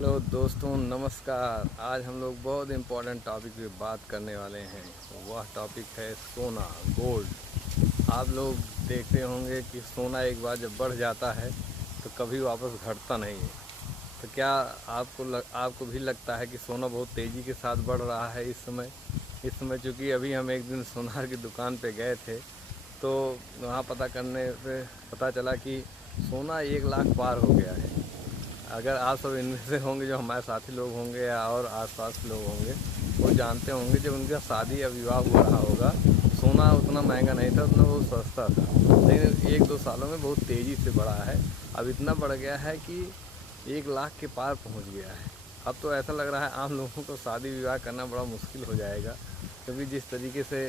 Hello दोस्तों, नमस्कार। आज हम लोग बहुत इम्पोर्टेंट टॉपिक पे बात करने वाले हैं। वह टॉपिक है सोना, गोल्ड। आप लोग देखते होंगे कि सोना एक बार जब बढ़ जाता है तो कभी वापस घटता नहीं है। तो क्या आपको भी लगता है कि सोना बहुत तेज़ी के साथ बढ़ रहा है इस समय चूँकि अभी हम एक दिन सोनार की दुकान पे गए थे तो वहाँ पता करने पे पता चला कि सोना 1 लाख पार हो गया है। अगर आप सब इनमें से होंगे, जो हमारे साथी लोग होंगे या और आसपास के लोग होंगे, वो जानते होंगे जब उनका शादी या विवाह हुआ रहा होगा, सोना उतना महंगा नहीं था, उतना बहुत सस्ता था। लेकिन 1-2 सालों में बहुत तेज़ी से बढ़ा है। अब इतना बढ़ गया है कि 1 लाख के पार पहुंच गया है। अब तो ऐसा लग रहा है आम लोगों को शादी विवाह करना बड़ा मुश्किल हो जाएगा, क्योंकि जिस तरीके से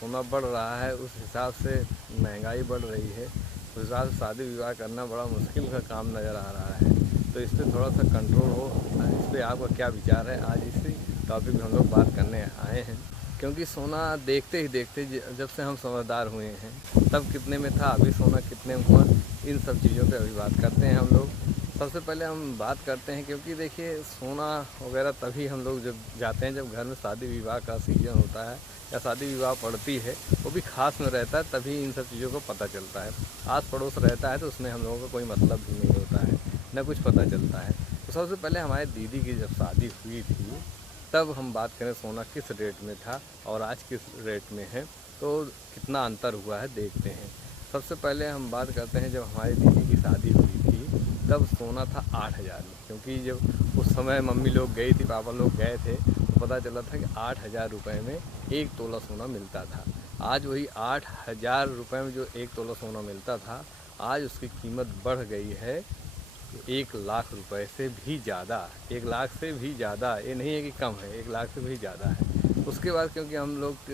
सोना बढ़ रहा है उस हिसाब से महंगाई बढ़ रही है। उस हिसाब से शादी विवाह करना बड़ा मुश्किल का काम नज़र आ रहा है। तो इस पर थोड़ा सा कंट्रोल हो, इस पर आपका क्या विचार है? आज इसी टॉपिक में हम लोग बात करने आए हैं, क्योंकि सोना देखते ही देखते जब से हम समझदार हुए हैं तब कितने में था, अभी सोना कितने में हुआ, इन सब चीज़ों पे अभी बात करते हैं हम लोग। सबसे पहले हम बात करते हैं, क्योंकि देखिए सोना वगैरह तभी हम लोग जब जाते हैं जब घर में शादी विवाह का सीजन होता है या शादी विवाह पड़ती है, वो भी खास में रहता है, तभी इन सब चीज़ों को पता चलता है। आस पड़ोस रहता है तो उसमें हम लोगों का कोई मतलब भी नहीं होता है, न कुछ पता चलता है। तो सबसे पहले हमारे दीदी की जब शादी हुई थी तब हम बात करें सोना किस रेट में था और आज किस रेट में है, तो कितना अंतर हुआ है देखते हैं। सबसे पहले हम बात करते हैं जब हमारी दीदी की शादी हुई थी तब सोना था 8,000 में, क्योंकि जब उस समय मम्मी लोग गई थी, पापा लोग गए थे, तो पता चला था कि 8,000 रुपये में 1 तोला सोना मिलता था। आज वही 8,000 रुपये में जो 1 तोला सोना मिलता था, आज उसकी कीमत बढ़ गई है 1 लाख रुपए से भी ज़्यादा। 1 लाख से भी ज़्यादा, ये नहीं है कि कम है, 1 लाख से भी ज़्यादा है। उसके बाद क्योंकि हम लोग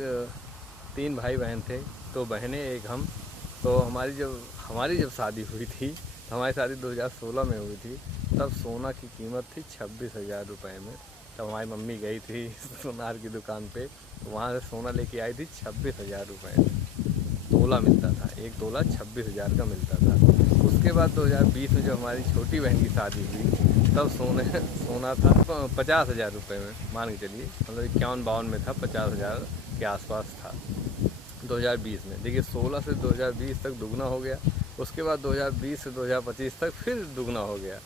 3 भाई बहन थे, तो बहनें एक हम, तो हमारी जब शादी हुई थी, तो हमारी शादी 2016 में हुई थी, तब सोना की कीमत थी 26,000 रुपये में। तब हमारी मम्मी गई थी सोनार की दुकान पे, तो वहाँ से सोना लेके आई थी 26,000 रुपये तोला मिलता था। 1 तोला 26,000 का मिलता था। उसके बाद 2020 में जब हमारी छोटी बहन की शादी हुई तब सोना था 50,000 रुपये में, मान के चलिए, मतलब 51-52 में था, 50,000 के आसपास था 2020 में। देखिए 16 से 2020 तक दुगना हो गया। उसके बाद 2020 से 2025 तक फिर दुगना हो गया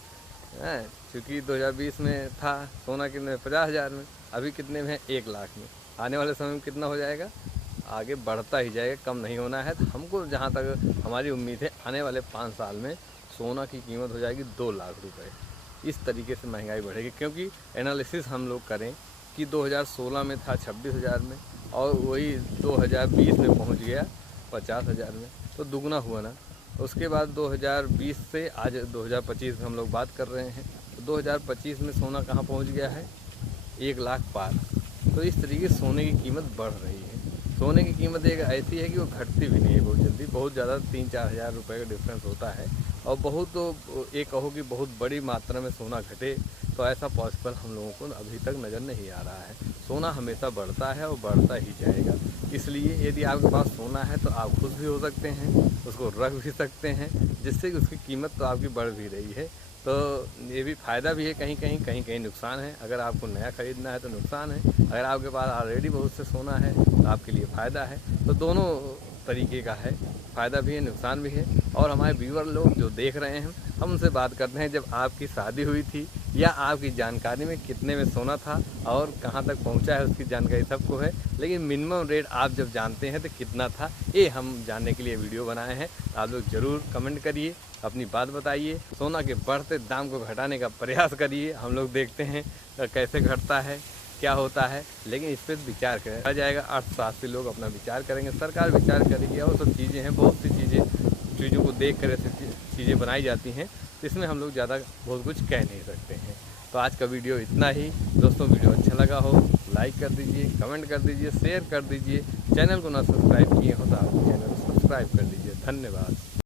है, क्योंकि 2020 में था सोना कितने में, 50,000 में, अभी कितने में है, 1 लाख में। आने वाले समय में कितना हो जाएगा, आगे बढ़ता ही जाएगा, कम नहीं होना है। तो हमको जहाँ तक हमारी उम्मीद है, आने वाले 5 साल में सोना की कीमत हो जाएगी 2 लाख रुपए। इस तरीके से महंगाई बढ़ेगी, क्योंकि एनालिसिस हम लोग करें कि 2016 में था 26,000 में और वही 2020 में पहुंच गया 50,000 में, तो दुगना हुआ ना। उसके बाद 2020 से आज 2025 में हम लोग बात कर रहे हैं, तो 2025 में सोना कहाँ पहुँच गया है, 1 लाख पार। तो इस तरीके से सोने की कीमत बढ़ रही है। सोने की कीमत एक ऐसी है कि वो घटती भी नहीं है बहुत जल्दी, बहुत ज़्यादा 3-4 हज़ार रुपये का डिफरेंस होता है। और बहुत, तो एक कहो कि बहुत बड़ी मात्रा में सोना घटे, तो ऐसा पॉसिबल हम लोगों को अभी तक नज़र नहीं आ रहा है। सोना हमेशा बढ़ता है और बढ़ता ही जाएगा। इसलिए यदि आपके पास सोना है तो आप खुश भी हो सकते हैं, उसको रख भी सकते हैं, जिससे कि उसकी कीमत तो आपकी बढ़ भी रही है। तो ये भी फ़ायदा भी है, कहीं कहीं नुकसान है। अगर आपको नया ख़रीदना है तो नुकसान है, अगर आपके पास ऑलरेडी बहुत से सोना है तो आपके लिए फ़ायदा है। तो दोनों तरीके का है, फ़ायदा भी है, नुकसान भी है। और हमारे व्यूअर लोग जो देख रहे हैं, हम उनसे बात करते हैं, जब आपकी शादी हुई थी या आपकी जानकारी में कितने में सोना था और कहाँ तक पहुँचा है, उसकी जानकारी सबको है, लेकिन मिनिमम रेट आप जब जानते हैं तो कितना था, ये हम जानने के लिए वीडियो बनाए हैं। आप लोग ज़रूर कमेंट करिए, अपनी बात बताइए, सोना के बढ़ते दाम को घटाने का प्रयास करिए। हम लोग देखते हैं कैसे घटता है, क्या होता है, लेकिन इस पर विचार करें आ जाएगा। अर्थशास्त्री लोग अपना विचार करेंगे, सरकार विचार करेगी, और सब चीज़ें हैं, बहुत सी चीज़ों को देख कर ऐसी चीज़ें बनाई जाती हैं। तो इसमें हम लोग ज़्यादा बहुत कुछ कह नहीं सकते हैं। तो आज का वीडियो इतना ही। दोस्तों, वीडियो अच्छा लगा हो लाइक कर दीजिए, कमेंट कर दीजिए, शेयर कर दीजिए। चैनल को ना सब्सक्राइब किए हो तो आप चैनल को सब्सक्राइब कर दीजिए। धन्यवाद।